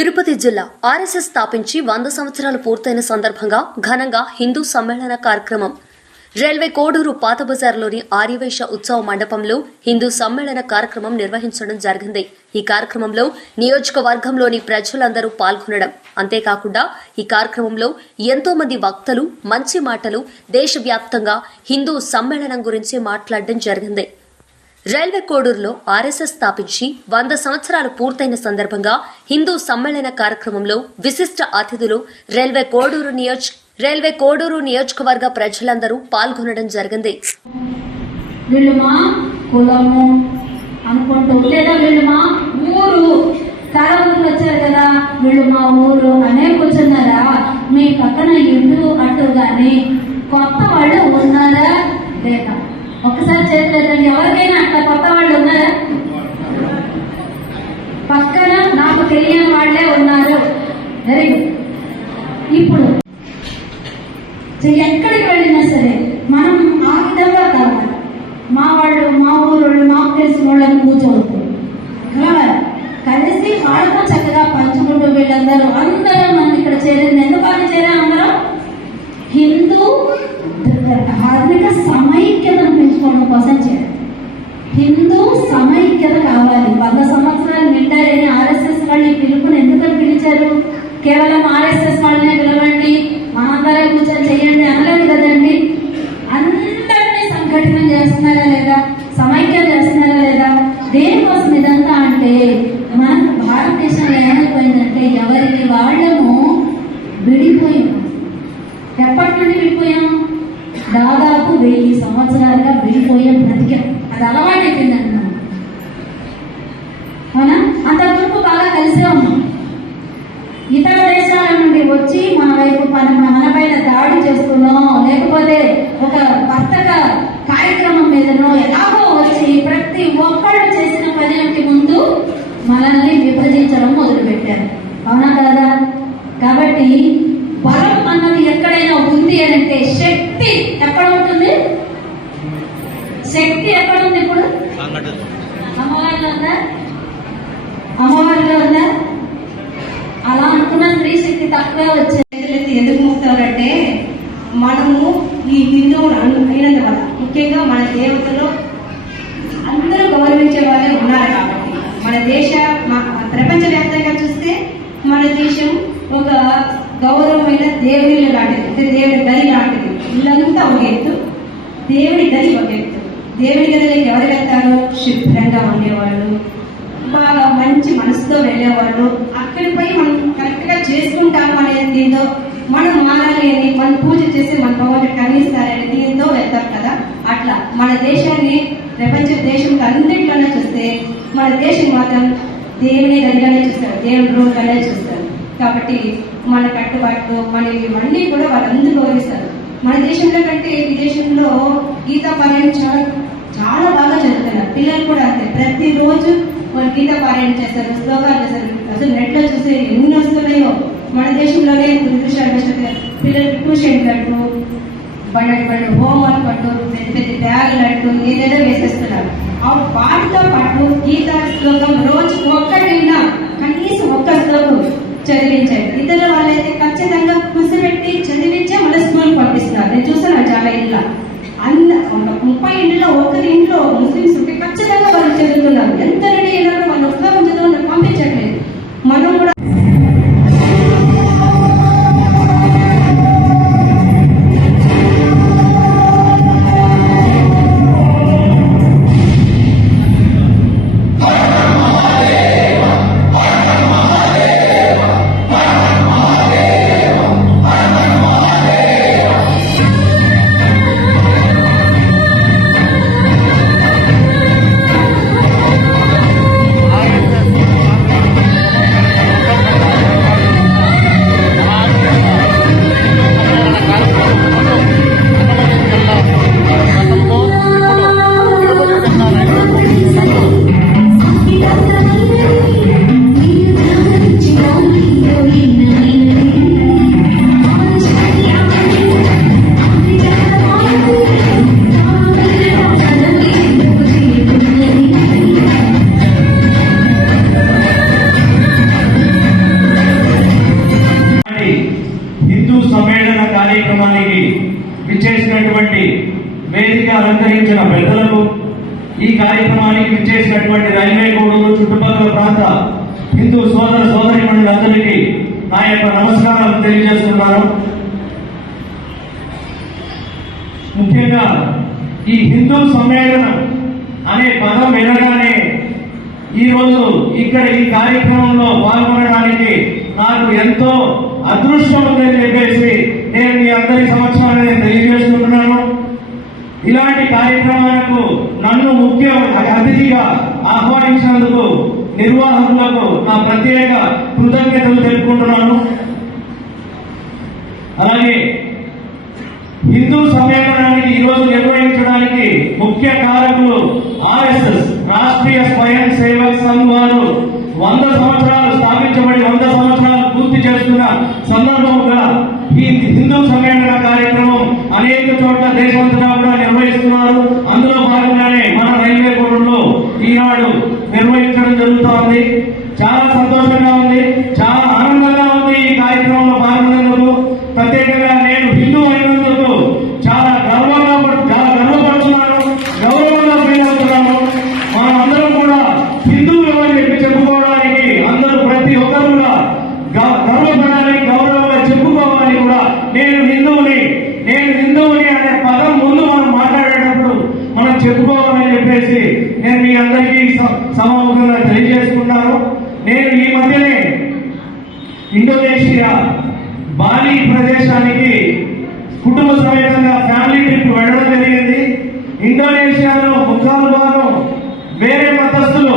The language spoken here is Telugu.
తిరుపతి జిల్లా ఆర్ఎస్ఎస్ స్థాపించి 100 సంవత్సరాలు పూర్తయిన సందర్భంగా ఘనంగా హిందూ సమ్మేళన కార్యక్రమం రైల్వే కోడూరు పాతబజార్లోని ఆర్యవైశ్య ఉత్సవ మండపంలో హిందూ సమ్మేళన కార్యక్రమం నిర్వహించడం జరిగింది. ఈ కార్యక్రమంలో నియోజకవర్గంలోని ప్రజలందరూ పాల్గొనడం అంతేకాకుండా ఈ కార్యక్రమంలో ఎంతో మంది వక్తలు మంచి మాటలు దేశవ్యాప్తంగా హిందూ సమ్మేళనం గురించి మాట్లాడడం జరిగింది. రైల్వే కోడూరులో ఆర్ఎస్ఎస్ స్థాపించి 100 సంవత్సరాలు పూర్తయిన సందర్భంగా హిందూ సమ్మేళన కార్యక్రమంలో విశిష్ట అతిథులు రైల్వే కోడూరు నియోజకవర్గ ప్రజలందరూ పాల్గొనడం జరిగింది. వీళ్ళు మా కులము అనుకుంటూ లేదా వీళ్ళు మా ఊరు ఊరు వచ్చారు కదా, వీళ్ళు మా ఊరు అనే కూర్చున్నారా? మీ పక్కన ఇల్లు అటు గాని కొత్త వాళ్ళు ఉన్నారా లేదా? ఒకసారి చేతులేదండి. ఎవరికైనా అట్లా కొత్త వాళ్ళు ఉన్నారా? పక్కన నాకు తెలియని వాళ్లే ఉన్నారు. Very good. ఇప్పుడు ఎక్కడికి వెళ్ళినా సరే మనం ఆ విధంగా కావాలి. మా వాళ్ళు మా ఊరు మాకు తెలిసిన వాళ్ళని కూర్చోవద్దు, కలిసి వాళ్ళతో చక్కగా పంచుకుంటూ వీళ్ళందరూ మనం ఇక్కడ చేరింది ఎందుకని చేరా? అందరం హిందూ ధార్మిక సమైక్యతను పెంచుకోవడం కోసం చేయాలి. హిందూ సమైక్యత కావాలి. 100 సంవత్సరాలు నిండారని ఆర్ఎస్ఎస్ వాళ్ళు ఈ పిలుపుని ఎందుకని పిలిచారు? కేవలం ఆర్ఎస్ఎస్ వాళ్ళనే పిలవండి, మనందరం కూర్చొని చెయ్యండి అనలేదు కదండి. అందరినీ సంఘటన చేస్తున్నారా లేదా? సమైక్యం చేస్తున్నారా లేదా? దేనికోసం ఇదంతా అంటే మనకు భారతదేశంలో ఏమైపోయిందంటే ఎవరికి వాళ్ళము విడిపోయాం. ఎప్పటి నుండి విడిపోయాం? దాదాపు 1000 సంవత్సరాలుగా విడిపోయాం, బ్రతికాం. అది అలవాటైపోయిందండి మనం. అవునా? అంతవరకు బాగా కలిసే ఉన్నాం. ఇతర దేశాల నుండి వచ్చి మన వైపు మన పైన దాడి చేస్తున్నాం, లేకపోతే ఒక వర్తక కార్యక్రమం మీదనో ఎలాగో వచ్చి ప్రతి ఒక్కళ్ళు చేసిన పనికి ముందు మనల్ని విభజించడం మొదలుపెట్టారు. అవునా కదా? కాబట్టి బలం అన్నది ఎక్కడైనా ఉంది అని అంటే శక్తి ఎక్కడ ఉంటుంది? శక్తి ఎక్కడ ఉంది? ఇప్పుడు అమ్మవారిలో ఉందా? అమ్మవారిలో ఉందా? అలా అనుకున్న స్త్రీ శక్తి తక్కువ వచ్చేది. ఎందుకు ముక్తారంటే మనము ఈ హిందువులు అయినందువల్ల, ముఖ్యంగా మన దేవతలు అందరూ గౌరవించే వాళ్ళే ఉన్నారు కాబట్టి మన ప్రపంచవ్యాప్తంగా చూస్తే మన దేశం ఒక గౌరవమైన దేవుని లాంటిది, దేవుడి గది లాంటిది. ఇల్లంతా ఒక ఎత్తు, దేవుడి గది ఒక ఎత్తు. దేవుడి గదిలోకి ఎవరు వెళ్తారో శుభ్రంగా ఉండేవాళ్ళు, బాగా మంచి మనసుతో వెళ్ళేవాళ్ళు. అక్కడికి పోయి మనం కరెక్ట్ గా చేసుకుంటాం అనేది దీంతో మనం మారాలి అని, మనం పూజ చేసి మన భగవంతుడు కనిస్తారని దీంతో వెళ్తాం కదా. అట్లా మన దేశాన్ని ప్రపంచ దేశం అన్నింటిలోనే చూస్తే మన దేశం మాత్రం దేవుని గదిగానే చూస్తారు, దేవుడి రూపంగానే చూస్తారు. కాబట్టి మన కట్టుబాట్లు మన ఇవన్నీ కూడా వాళ్ళందరూ గౌరవిస్తారు. మన దేశంలో కంటే విదేశంలో గీతా పారాయణ చాలా బాగా జరుగుతున్నారు. పిల్లలు కూడా అంతే, ప్రతిరోజు వాళ్ళు గీతా పారాయణ చేస్తారు, శ్లోకాలు చేస్తారు. అసలు నెట్ లో చూస్తే ఎన్ని వస్తున్నాయో. మన దేశంలోనే పిల్లలు ట్యూషన్ కట్టు, బండి హోంవర్క్ కట్టు, పెద్ద పెద్ద బ్యాగులు అట్టు ఏదేదో వేసేస్తున్నారు. వాటితో పాటు గీతా శ్లోకం రోజు ఒక్కటైనా కనీసం ఒక్క శ్లోకం చదివించారు. ఇతర వాళ్ళైతే ఖచ్చితంగా కూర్చోబెట్టి చదివించే మన స్కూల్ పంపిస్తున్నారు. నేను చూసాను చాలా ఇళ్ళ, ఒక 30 ఇంట్లో ఒకరి ఇంట్లో ముస్లింస్ ఉంటే ఖచ్చితంగా వాళ్ళు చదువుతున్నారు. ఎంత రెడీ అయినారో వాళ్ళు ఉత్సాహం చదువు పంపించట్లేదు. మనం కూడా వేదిక అలంకరించిన పెద్దలకు, ఈ కార్యక్రమానికి విచ్చేసినటువంటి రైల్వే కోడూరు చుట్టుపక్కల ప్రాంత హిందూ సోదర సోదరీమణులందరికీ నా యొక్క నమస్కారాలు తెలియజేస్తున్నాను. ముఖ్యంగా ఈ హిందూ సమ్మేళనం అనే పదం వినగానే ఈరోజు ఇక్కడ ఈ కార్యక్రమంలో పాల్గొనడానికి నాకు ఎంతో అదృష్టం ఉందని చెప్పేసి నేను మీ అందరి సమక్షంలో తెలియజేస్తున్నాను. ఇలాంటి కార్యక్రమాలకు నన్ను ముఖ్య అతిథిగా ఆహ్వానించినందుకు నిర్వాహకులకు నా ప్రత్యేక కృతజ్ఞతలు తెలుపుకుంటున్నాను. అలాగే హిందూ సమ్మేళనానికి ఈరోజు నిర్వహించడానికి ముఖ్య కారకులు ఆర్ఎస్ఎస్ రాష్ట్రీయ స్వయం సేవక్ సంఘ్ వారు 100 సంవత్సరాలు స్థాపించబడి 100 సంవత్సరాలు పూర్తి చేస్తున్న సందర్భంగా ఈ హిందూ సమ్మేళన కార్యక్రమం అనేక చోట్ల దేశమంతటా కూడా నిర్వహిస్తున్నారు. అందులో భాగంగానే మన రైల్వే కోడూరులో ఈనాడు నిర్వహించడం జరుగుతోంది. చాలా సంతోషంగా ఉంది, చాలా ఆనందంగా ఉంది ఈ కార్యక్రమంలో పాల్గొనేందుకు. ప్రత్యేకంగా నేను హిందూ అయినందుకు చాలా గర్వపడుతున్నాను, గౌరవంగా ఫీల్ అవుతున్నాను. మనందరం కూడా హిందువులు అని చెప్పి చెప్పుకోవడానికి అందరూ ప్రతి ఒక్కరు కూడా గర్వపడాలి, గౌరవంగా చెప్పుకోవాలని కూడా నేను హిందువుని అనే పదం ముందు మనం మాట్లాడేటప్పుడు మనం చెప్పుకోవాలని చెప్పేసి నేను మీ అందరికీ సమాముఖంగా తెలియజేసుకున్నాను. నేను ఈ మధ్యనే ఇండోనేషియా బాలి ప్రదేశానికి కుటుంబ సమేతంగా ఫ్యామిలీ ట్రిప్ వెళ్ళడం జరిగింది. ఇండోనేషియాలో ముఖాలు భాగం వేరే మతస్థులు